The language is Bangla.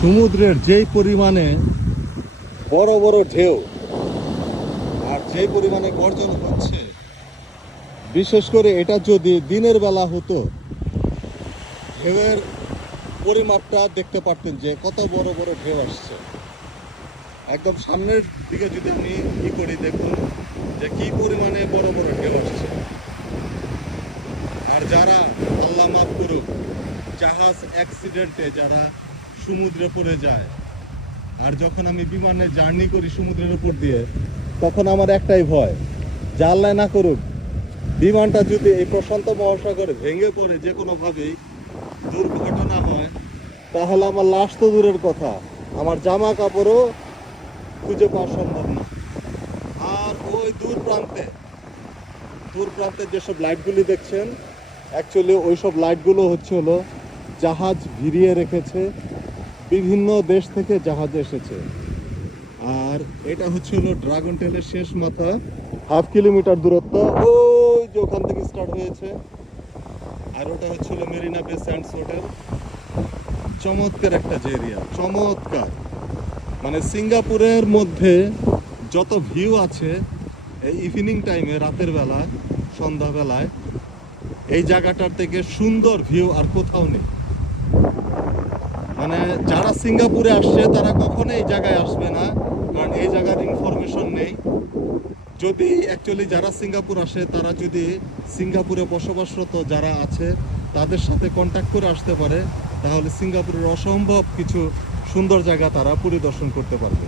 সমুদ্রের যেই পরিমাণে বড় বড় ঢেউ আর যেই পরিমাণে গর্জন হচ্ছে, বিশেষ করে এটা যদি দিনের বেলা হতো, ঢেউয়ের পরিমাপটা দেখতে পারতেন যে কত বড় বড় ঢেউ আসছে। একদম সামনের দিকে যদি আমি করি, দেখুন যে কি পরিমাণে বড় বড় ঢেউ আসছে। আর যারা, আল্লাহ মাফ করুক, জাহাজ অ্যাক্সিডেন্টে যারা সমুদ্রে পড়ে যায়, আর যখন আমি বিমানে জার্নি করি সমুদ্রের উপর দিয়ে, তখন আমার একটাই ভয়, যে আল্লাহ না করুক বিমানটা যদি এই প্রশান্ত মহাসাগরে ভেঙে পড়ে যে কোনোভাবেই দুর্ঘটনা হয়, তাহলে আমার লাশ তো দূরের কথা, আমার জামা কাপড়ও খুঁজে পাওয়া সম্ভব না। আর ওই দূর প্রান্তে যেসব লাইটগুলি দেখছেন, অ্যাকচুয়ালি ওইসব লাইটগুলো হলো জাহাজ ভিড়িয়ে রেখেছে, বিভিন্ন দেশ থেকে জাহাজ এসেছে। আর এটা হলো ড্রাগন টেলের শেষ মাথা, 1/2 কিলোমিটার দূরত্ব, ওই যে ওখান থেকে স্টার্ট হয়েছে। আর ওটা হলো মেরিনা বে স্যান্ডস হোটেল। চমৎকার একটা যে এরিয়া, চমৎকার, মানে সিঙ্গাপুরের মধ্যে যত ভিউ আছে এই ইভিনিং টাইমে, রাতের বেলা, সন্ধ্যাবেলায়, এই জায়গাটার থেকে সুন্দর ভিউ আর কোথাও নেই। মানে যারা সিঙ্গাপুরে আসছে তারা কখনো এই জায়গায় আসবে না, কারণ এই জায়গার ইনফরমেশন নেই। যদি অ্যাকচুয়ালি যারা সিঙ্গাপুর আসে, তারা যদি সিঙ্গাপুরে বসবাসরত যারা আছে তাদের সাথে কন্ট্যাক্ট করে আসতে পারে, তাহলে সিঙ্গাপুরের অসম্ভব কিছু সুন্দর জায়গা তারা পরিদর্শন করতে পারবে।